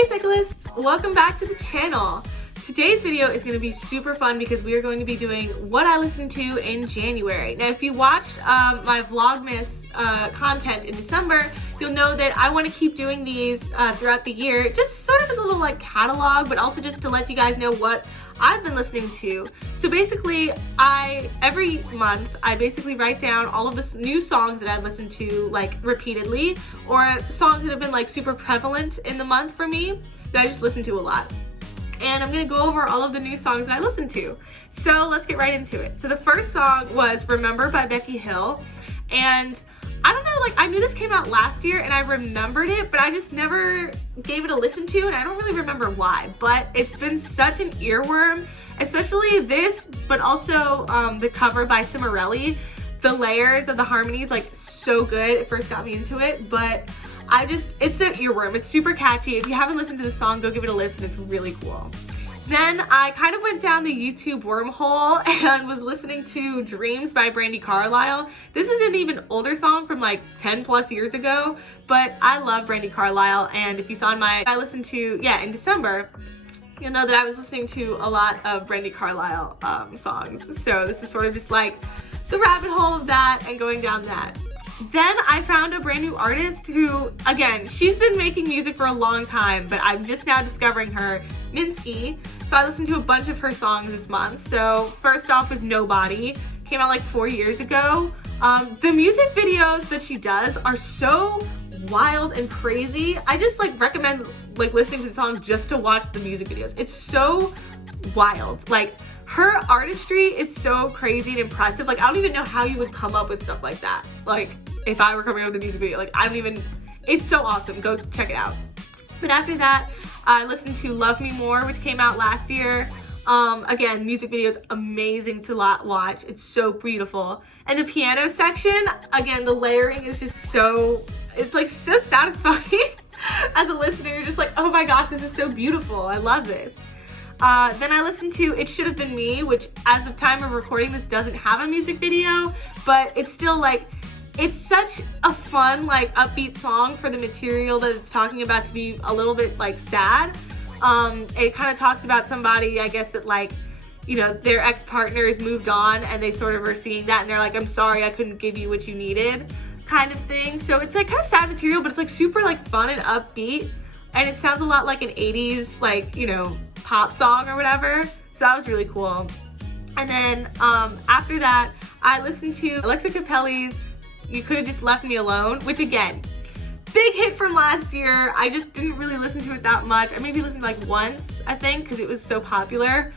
Hey cyclists, welcome back to the channel. Today's video is going to be super fun because we are going to be doing what I listened to in January. Now if you watched my Vlogmas content in December, you'll know that I want to keep doing these throughout the year, just sort of as a little like catalog, but also just to let you guys know what I've been listening to. So basically, every month, I basically write down all of the new songs that I've listened to like repeatedly, or songs that have been like super prevalent in the month for me that I just listen to a lot. And I'm gonna go over all of the new songs that I listened to. So let's get right into it. So the first song was Remember by Becky Hill. And I don't know, like I knew this came out last year and I remembered it, but I just never gave it a listen to, and I don't really remember why, but it's been such an earworm, especially this, but also the cover by Cimarelli. The layers of the harmonies, like so good. It first got me into it, but it's an earworm. It's super catchy. If you haven't listened to the song, go give it a listen. It's really cool. Then I kind of went down the YouTube wormhole and was listening to Dreams by Brandi Carlile. This is an even older song from like 10 plus years ago, but I love Brandi Carlile. And if you saw I listened to, in December, you'll know that I was listening to a lot of Brandi Carlile songs. So this is sort of just like the rabbit hole of that and going down that. Then I found a brand new artist who, again, she's been making music for a long time, but I'm just now discovering her, Minski. So I listened to a bunch of her songs this month. So first off was Nobody, came out like 4 years ago. The music videos that she does are so wild and crazy. I just like recommend like listening to the song just to watch the music videos. It's so wild. Like her artistry is so crazy and impressive. Like I don't even know how you would come up with stuff like that. Like if I were coming up with a music video, like it's so awesome. Go check it out. But after that, I listened to Love Me More, which came out last year. Again, music video is amazing to watch. It's so beautiful. And the piano section, again, the layering is just it's like so satisfying. As a listener, you're just like, oh my gosh, this is so beautiful. I love this. Then I listened to It Should Have Been Me, which as of time of recording this doesn't have a music video, but it's still like, it's such a fun, like upbeat song for the material that it's talking about to be a little bit like sad. It kind of talks about somebody, I guess, that like, you know, their ex-partner has moved on and they sort of are seeing that and they're like, I'm sorry, I couldn't give you what you needed kind of thing. So it's like kind of sad material, but it's like super like fun and upbeat. And it sounds a lot like an 80s, like, you know, pop song or whatever. So that was really cool. And then after that, I listened to Alexa Cappelli's You Could Have Just Left Me Alone, which again, big hit from last year. I just didn't really listen to it that much. I maybe listened like once, I think, because it was so popular.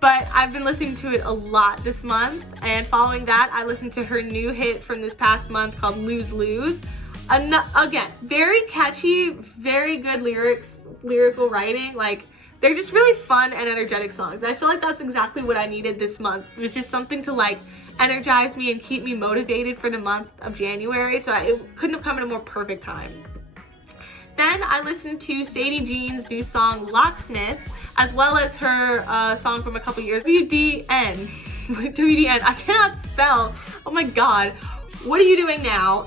But I've been listening to it a lot this month. And following that, I listened to her new hit from this past month called Lose Lose. Again, very catchy, very good lyrical writing. Like, they're just really fun and energetic songs. And I feel like that's exactly what I needed this month. It was just something to like energize me and keep me motivated for the month of January. So it couldn't have come at a more perfect time. Then I listened to Sadie Jean's new song Locksmith, as well as her song from a couple years, WDN. WDN, I cannot spell. Oh my God. What are you doing now?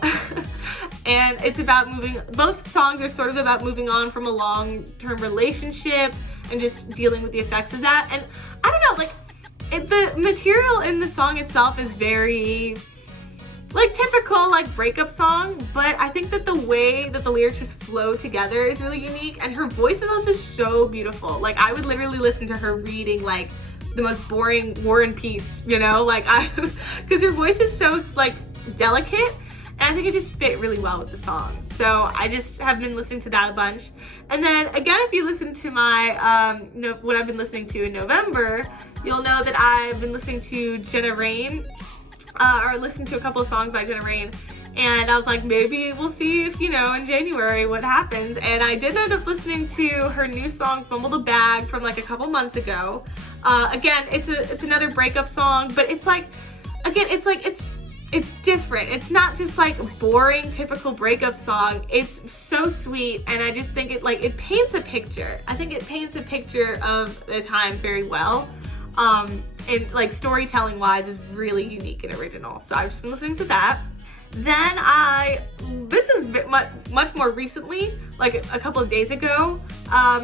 And it's about both songs are sort of about moving on from a long-term relationship and just dealing with the effects of that. And I don't know, like, the material in the song itself is very, like, typical, like, breakup song, but I think that the way that the lyrics just flow together is really unique, and her voice is also so beautiful. Like, I would literally listen to her reading, like, the most boring War and Peace, you know? Like, because her voice is so, like, delicate, and I think it just fit really well with the song. So I just have been listening to that a bunch. And then again, if you listen to my what I've been listening to in November, you'll know that I've been listening to Jenna Raine, or listened to a couple of songs by Jenna Raine. And I was like, maybe we'll see if, you know, in January what happens. And I did end up listening to her new song, Fumble the Bag, from like a couple months ago. Again, it's another breakup song, but it's like, again, it's different. It's not just like boring, typical breakup song. It's so sweet, and I just think it paints a picture. I think it paints a picture of the time very well. And like storytelling wise is really unique and original. So I've just been listening to that. Then this is much more recently, like a couple of days ago,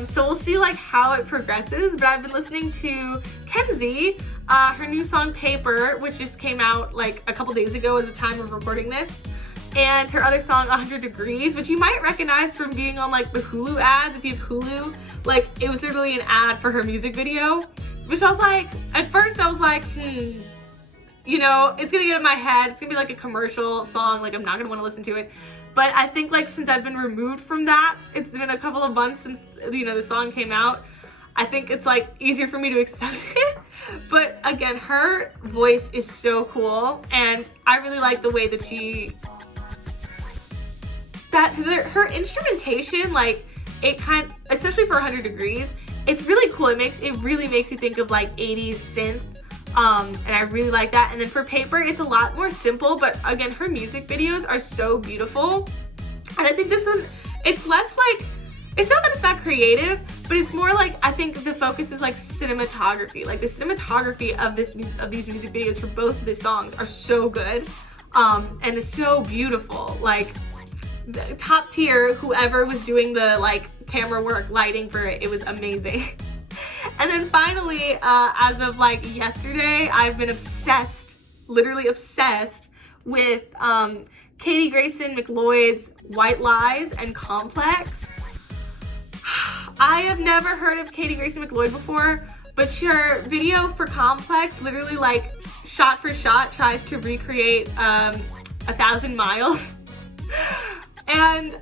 So we'll see like how it progresses, but I've been listening to Kenzie, her new song Paper, which just came out like a couple days ago as the time of recording this, and her other song 100 Degrees, which you might recognize from being on like the Hulu ads. If you have Hulu, like it was literally an ad for her music video, which I was like, at first I was like, you know, it's gonna get in my head, it's gonna be like a commercial song, like I'm not gonna want to listen to it. But I think like since I've been removed from that, it's been a couple of months since, you know, the song came out, I think it's like easier for me to accept it. But again, her voice is so cool, and I really like the way that her instrumentation, like it especially for 100 Degrees, it's really cool. It really makes you think of like 80s synth. And I really like that. And then for Paper, it's a lot more simple, but again, her music videos are so beautiful. And I think this one, it's less like, it's not that it's not creative, but it's more like, I think the focus is like cinematography. Like the cinematography of these music videos for both of the songs are so good. And it's so beautiful. Like top tier, whoever was doing the like camera work, lighting for it, it was amazing. And then finally, as of like yesterday, I've been obsessed, literally obsessed with Katie Greyson-McLeod's White Lies and Complex. I have never heard of Katie Greyson-McLeod before, but her video for Complex literally like shot for shot tries to recreate 1,000 Miles. And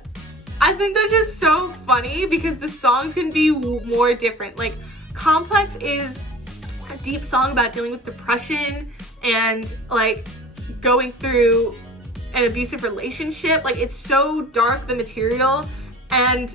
I think that's just so funny because the songs can be more different. Like Complex is a deep song about dealing with depression and like going through an abusive relationship. Like it's so dark, the material, and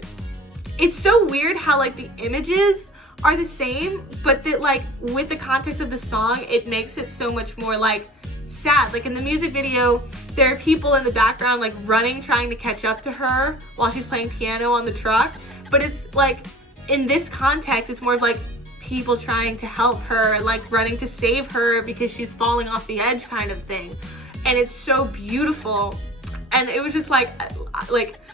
it's so weird how like the images are the same, but that like with the context of the song, it makes it so much more like sad. Like in the music video, there are people in the background like running, trying to catch up to her while she's playing piano on the truck. But it's like, in this context, it's more of like people trying to help her, like running to save her because she's falling off the edge kind of thing. And it's so beautiful. And it was just like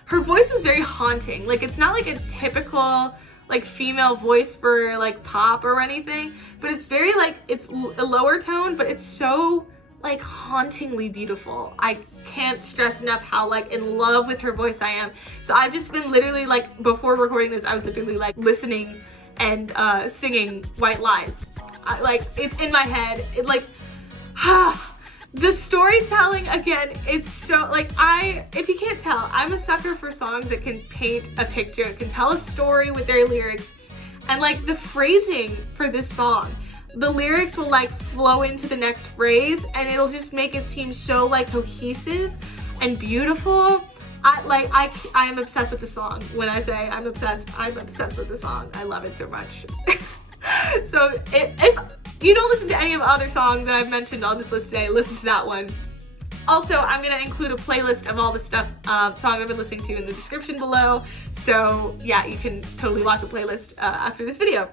her voice is very haunting. Like it's not like a typical like female voice for like pop or anything, but it's very like, it's a lower tone, but it's so like hauntingly beautiful. I can't stress enough how like in love with her voice I am. So I've just been literally like, before recording this, I was literally like listening and singing White Lies. Like it's in my head. It like, the storytelling again, it's so like, if you can't tell, I'm a sucker for songs that can paint a picture, can tell a story with their lyrics. And like the phrasing for this song, the lyrics will like flow into the next phrase and it'll just make it seem so like cohesive and beautiful. I am obsessed with the song. When I say I'm obsessed with the song. I love it so much. So if you don't listen to any of the other songs that I've mentioned on this list today, listen to that one. Also, I'm gonna include a playlist of all the stuff, songs I've been listening to in the description below. So yeah, you can totally watch a playlist after this video.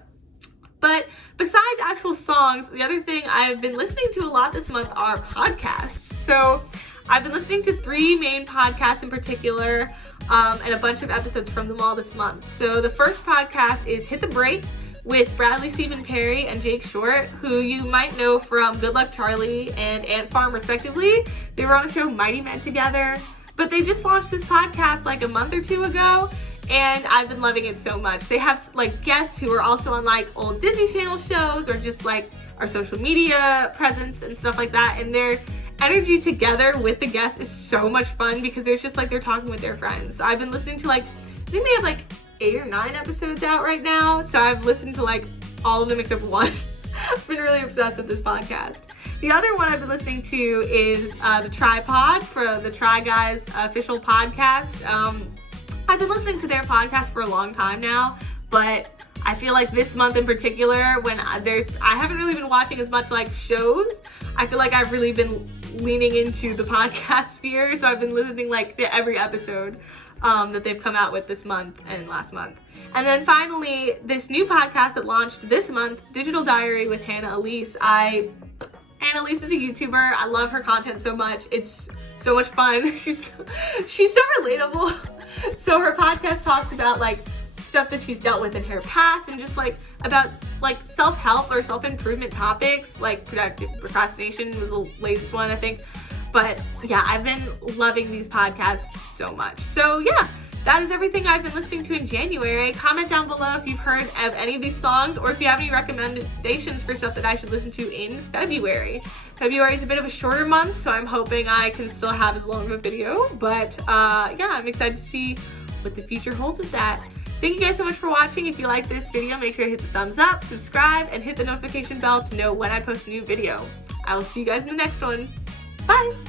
But besides actual songs, the other thing I've been listening to a lot this month are podcasts. So I've been listening to 3 main podcasts in particular, and a bunch of episodes from them all this month. So the first podcast is Hit the Break with Bradley Stephen Perry and Jake Short, who you might know from Good Luck Charlie and Ant Farm respectively. They were on the show Mighty Men together, but they just launched this podcast like a month or 2 ago, and I've been loving it so much. They have like guests who are also on like old Disney Channel shows or just like our social media presence and stuff like that, and their energy together with the guests is so much fun because there's just like they're talking with their friends. So I've been listening to like, I think they have like 8 or 9 episodes out right now, so I've listened to like all of them except one. I've been really obsessed with this podcast. The other one I've been listening to is The Tripod for the Try Guys official podcast. I've been listening to their podcast for a long time now, but I feel like this month in particular, when I haven't really been watching as much like shows, I feel like I've really been leaning into the podcast sphere, so I've been listening like to every episode that they've come out with this month and last month. And then finally, this new podcast that launched this month, Digital Diary with Hannah Elise. Hannah Elise is a YouTuber. I love her content so much. It's so much fun. She's so relatable. So her podcast talks about like stuff that she's dealt with in her past, and just like about like self-help or self-improvement topics. Like productive procrastination was the latest one, I think. But yeah, I've been loving these podcasts so much. So yeah, that is everything I've been listening to in January. Comment down below if you've heard of any of these songs, or if you have any recommendations for stuff that I should listen to in February. February is a bit of a shorter month, so I'm hoping I can still have as long of a video. But yeah, I'm excited to see what the future holds with that. Thank you guys so much for watching. If you like this video, make sure to hit the thumbs up, subscribe, and hit the notification bell to know when I post a new video. I will see you guys in the next one. Bye!